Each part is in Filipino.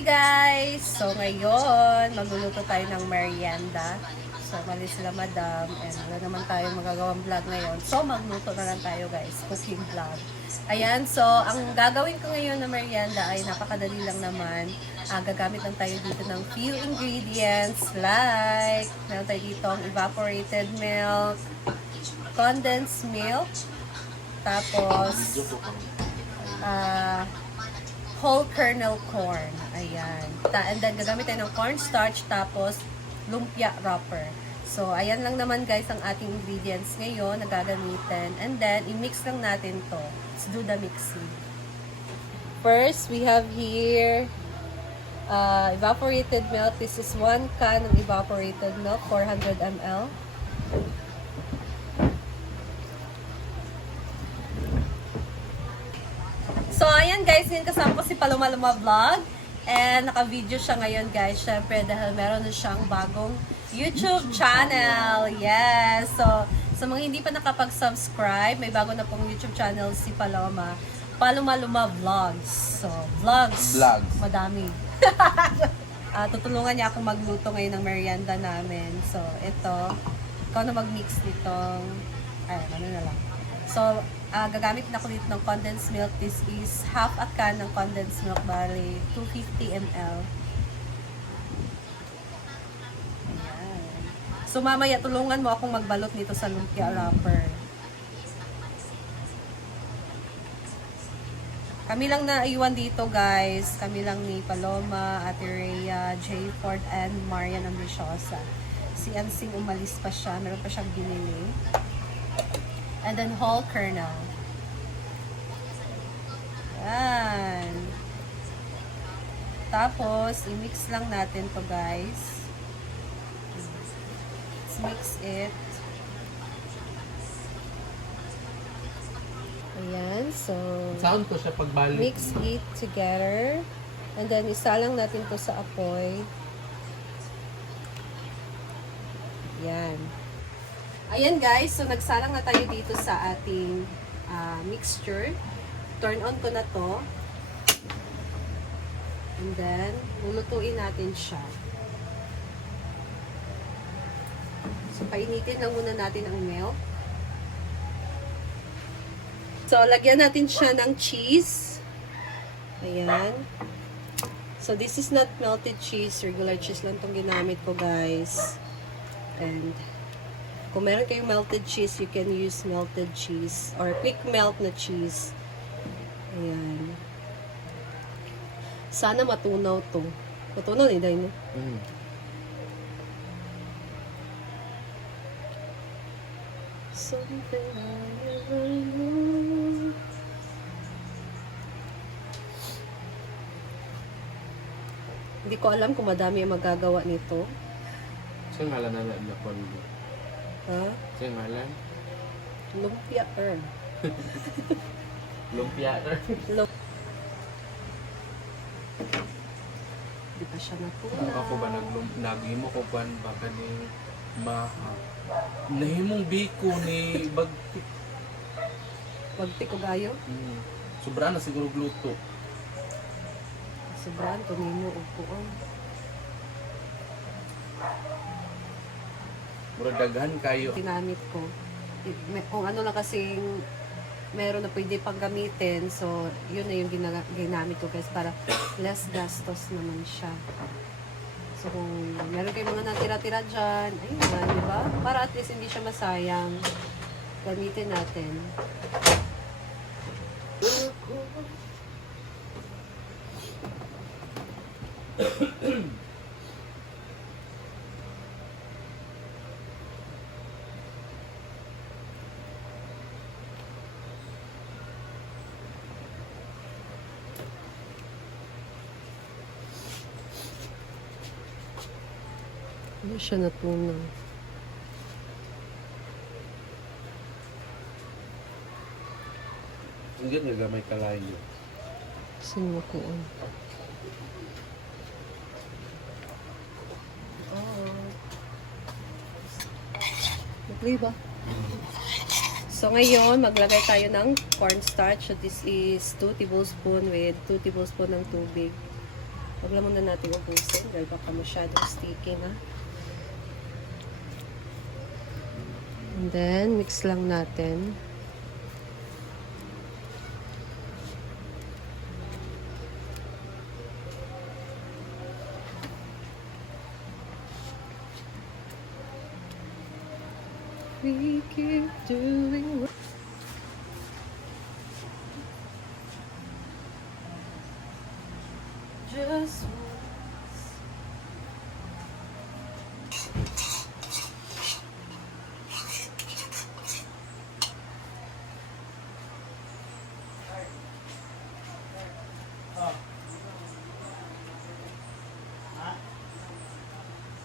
Hi guys! So ngayon, magluluto tayo ng merienda. So mali sila madam and wala naman tayong magagawang vlog ngayon. So magluto na lang tayo guys, cooking vlog. Ayan, so ang gagawin ko ngayon na merienda ay napakadali lang naman. Gagamit lang tayo dito ng few ingredients like meron tayo dito ang evaporated milk, condensed milk, tapos whole kernel corn. Ayan. And then, gagamit tayo ng cornstarch, tapos lumpia wrapper. So, ayan lang naman guys ang ating ingredients ngayon na gagamitin. And then, i-mix lang natin to. Let's do the mixing. First, we have here evaporated milk. This is 1 can of evaporated milk, 400 ml. So, ayan guys, ngayon kasama ko si Paloma Vlog. And naka-video siya ngayon guys, syempre dahil meron na siyang bagong YouTube channel. Yes! So, sa mga hindi pa nakapag-subscribe, may bago na pong YouTube channel si Paloma. Paloma Vlogs. So, vlogs. Madami. Tutulungan niya akong magluto ngayon ng merienda namin. So, ito. Ikaw na mag-mix nitong, ano na lang. So, gagamit na ako dito ng condensed milk. This is half a can ng condensed milk, bali 250 ml. Ayan. So, mamaya tulungan mo akong magbalot nito sa lumpia wrapper. Kami lang na iwan dito, guys. Kami lang ni Paloma, Ate Rhea, Jay Ford, and Marian Ambiciosa. Si Ansing umalis pa siya. Meron pa siyang binili. And then whole kernel. Yan. Tapos, i-mix lang natin to guys. Let's mix it. Ayan. So, sound ko siya pagbalik. mix it together. And then, isa lang natin to sa apoy. Yan. Ayan guys, so nagsalang na tayo dito sa ating mixture. Turn on ko na to. And then, lulutuin natin siya. So, painitin lang muna natin ang milk. So, lagyan natin siya ng cheese. Ayan. So, this is not melted cheese. Regular cheese lang itong ginamit ko guys. And, kung meron kayong melted cheese, you can use melted cheese or quick melt na cheese. Ayan. Sana matunaw to. Matunaw ni Day, no? Something I never knew. Hindi ko alam kung madami ang magagawa nito. Siya ngalan na napon. Ha? Siya ngalan? Lumpia er. Lumpia. Di pa siya natunaw. Ako ba naghimo ko kwan ba kaning nahimong biko ni bagtik. Bagtik ko gayo? Sobra na siguro gluto. Sobrang tumino upuan. Mura daghan kayo. Ginamit ko. Kung ano lang kasing meron na pwede pang gamitin. So, yun na yung ginamit ko guys para less gastos naman siya. So, kung meron kayong mga natira-tira dyan, ayun na, di ba? Para at least hindi siya masayang. Gamitin natin. Ano siya natunaw? Hindi nga may kalayo. Sinukuan. Nag-play ba? So ngayon, maglagay tayo ng cornstarch. So this is 2 tablespoon with 2 tablespoon ng tubig. Huwag lang muna natin ubusin dahil baka masyadong sticky na. And then, mix lang natin. We keep doing what just once.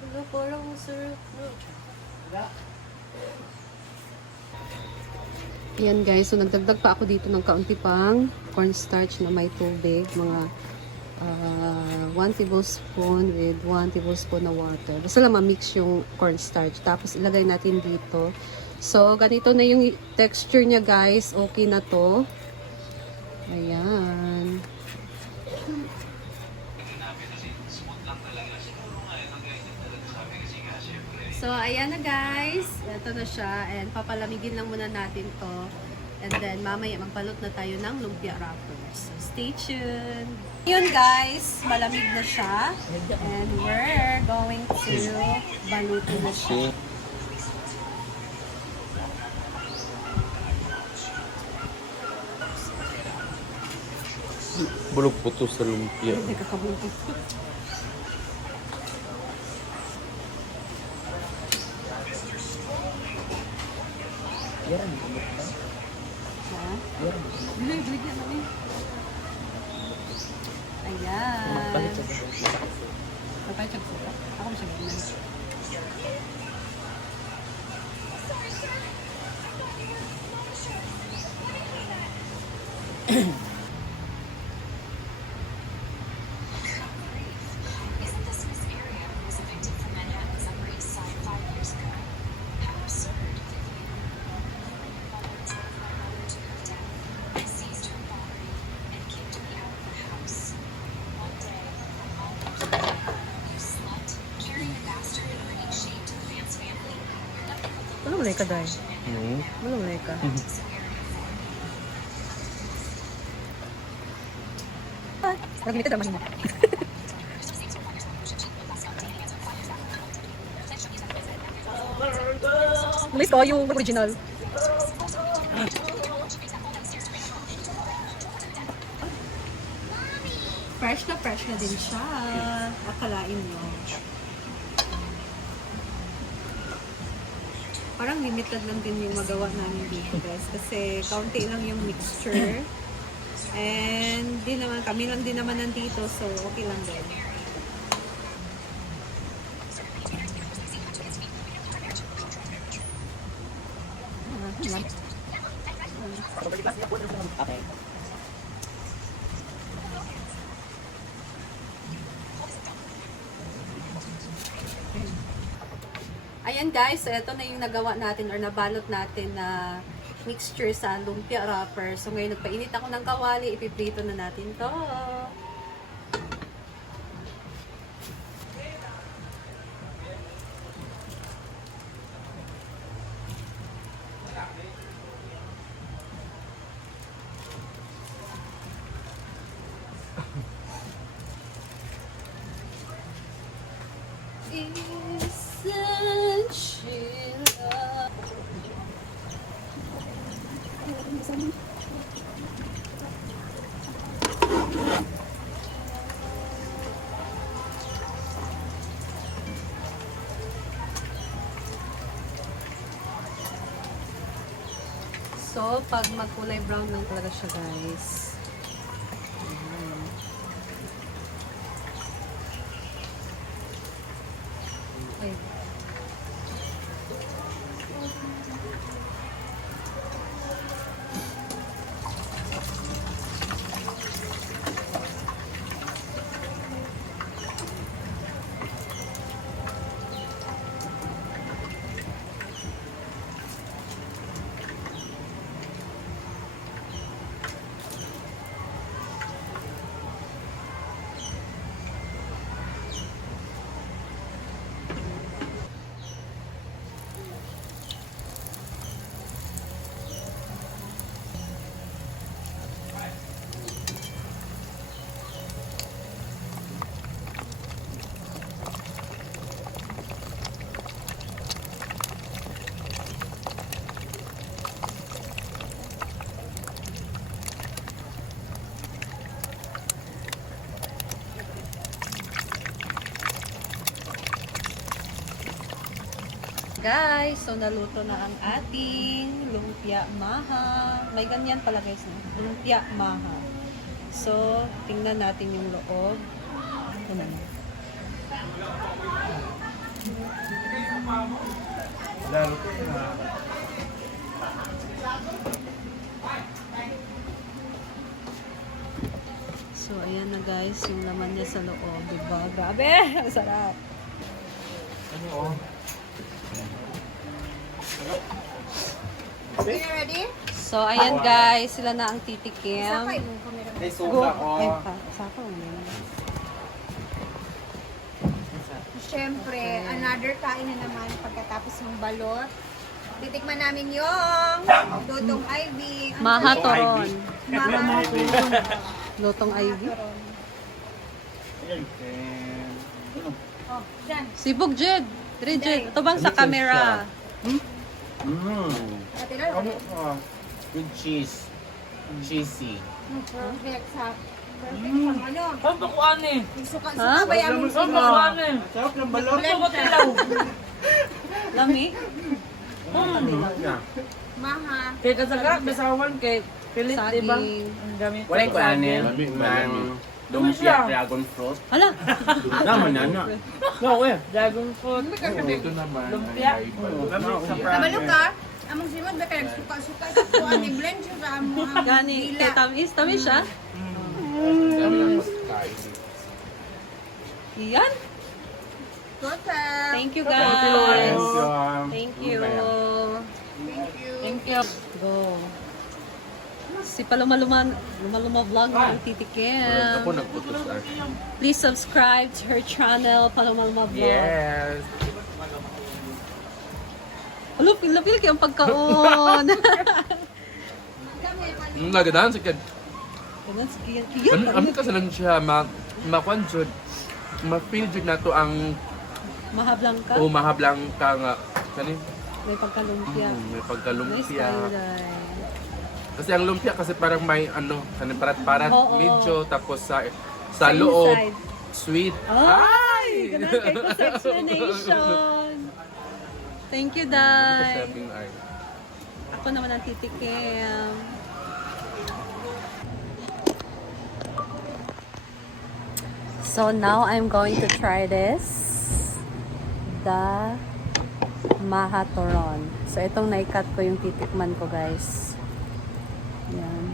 Wala, parang masarap na. Yan guys, so nagdagdag pa ako dito ng kaunti pang cornstarch na may tubig, mga 1 tablespoon with 1 tablespoon na water. Basta lang ma-mix yung cornstarch. Tapos ilagay natin dito. So, ganito na yung texture niya guys. Okay na to. Ayan. So, ayan na guys. Ito na siya. And papalamigin lang muna natin to. And then, mamaya magbalot na tayo ng lumpia wrappers. So, stay tuned. Yun guys, malamig na siya. And we're going to balutin na siya. Bulog po to sa lumpia. Hindi kakabutin. Yan. Ha? Bilig yan namin. Ayan. Kapalit siya suka. Ako mo siya gawin. Malulay ka dahil. Malulay ka. Nag-limit ka naman mo. Lumis ko yung original. Fresh na din siya. Akalain mo. Parang limited lang din yung magawa namin dito guys. Kasi kaunti lang yung mixture. And di naman, kami lang din naman nandito. So okay lang din. Okay. Ayan guys, so ito na yung nagawa natin or nabalot natin na mixture sa lumpia wrapper. So ngayon nagpainit ako ng kawali, ipiprito na natin to. So, pag magkulay brown lang talaga siya, guys. Ayan. Ay. guys, so naluto na ang ating lumpia maha. May ganyan pala guys, no? Lumpia maha. So, tingnan natin yung loob. Ito na. So, ayan na guys, yung laman niya sa loob. Diba? Grabe! Ang sarap! Okay, ready? So, ayan guys, sila na ang titikim. Sakay mo camera. May Go! soda ko. Ay, sako. Siyempre, another kain na naman pagkatapos ng balot. Titikman namin yung Dodong Ivy. Mahatoron. Mahatoron. Lutong Ivy. Oh, dyan. Sibog, Jed. Jed. Ito bang sa camera? Ate Lalo. With cheese. Cheesy. Perfect sa ano. Ano ko ani? Suka-suka ba yung Ano ko ani? Sarap ng balot. Ano ko tilaw? Lami? Maha. Kaya kasaga, bisawan kay pilit, di ba? Saging. Ang gamit Wala ko ani. saging. Ng lumpia dragon fruit. Hala! Naman na na. No, eh. Dragon fruit. Ito naman. Lumpia. Kabalo ka. Among simod ba ka nagsuka-suka sa kuan ni blend siya sa among Gani, kay tamis. Tamis siya? Iyan. Total. Thank you Thank guys. you, Lord. Thank you. Thank you. Thank you. Go. Si Paluma Vlog ang titikim. Ako nagputos. Please subscribe to her channel, Paluma Vlog. Yes. Alo, pila-pila kayong pagkaon. Nagadahan sa kid. Ganun, sige. Iyan. Ano kasi lang siya makuan jud. Ma-feel jud na to ang Mahablang ka. mahablang ka nga kani. May pagkalumpia. May Nice pagkalumpia. tayo, guys. Kasi ang lumpia kasi parang may ano, kani parat-parat Oo. medyo tapos sa Sa loob inside. sweet. Ay! Ganun kayo sa explanation. Thank you, Dai. Sabing ay. Ako naman ang titikim. So now I'm going to try this. The Mahatoron. So itong naikat ko yung titikman ko, guys. Yan.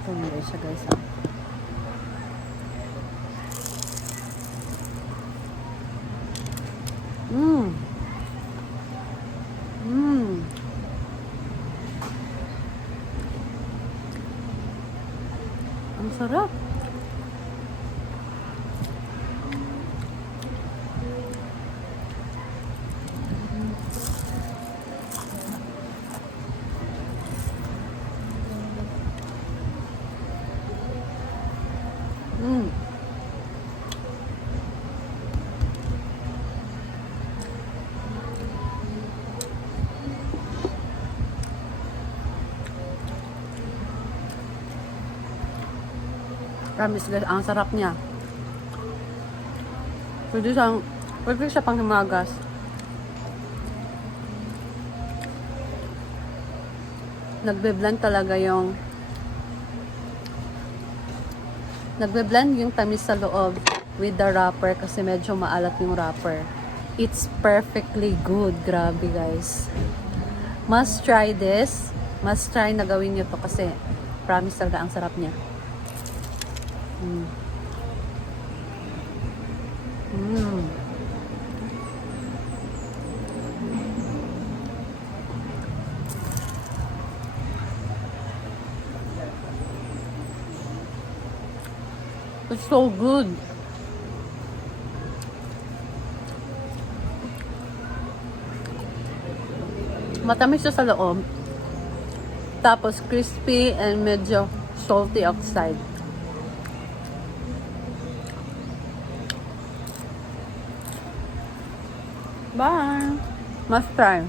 Ito muna siya, guys. Mmm. Mmm. Ang sarap. Mm. Promise guys, ang sarap niya. Pwede siya pang himagas. Nagbe-blend talaga yung tamis sa loob with the wrapper kasi medyo maalat yung wrapper. It's perfectly good. Grabe guys. Must try this. Must try na gawin nyo to kasi promise talaga ang sarap niya. Mm. Mm. It's so good. Matamis siya sa loob. Tapos crispy and medyo salty outside. Bye! Must try.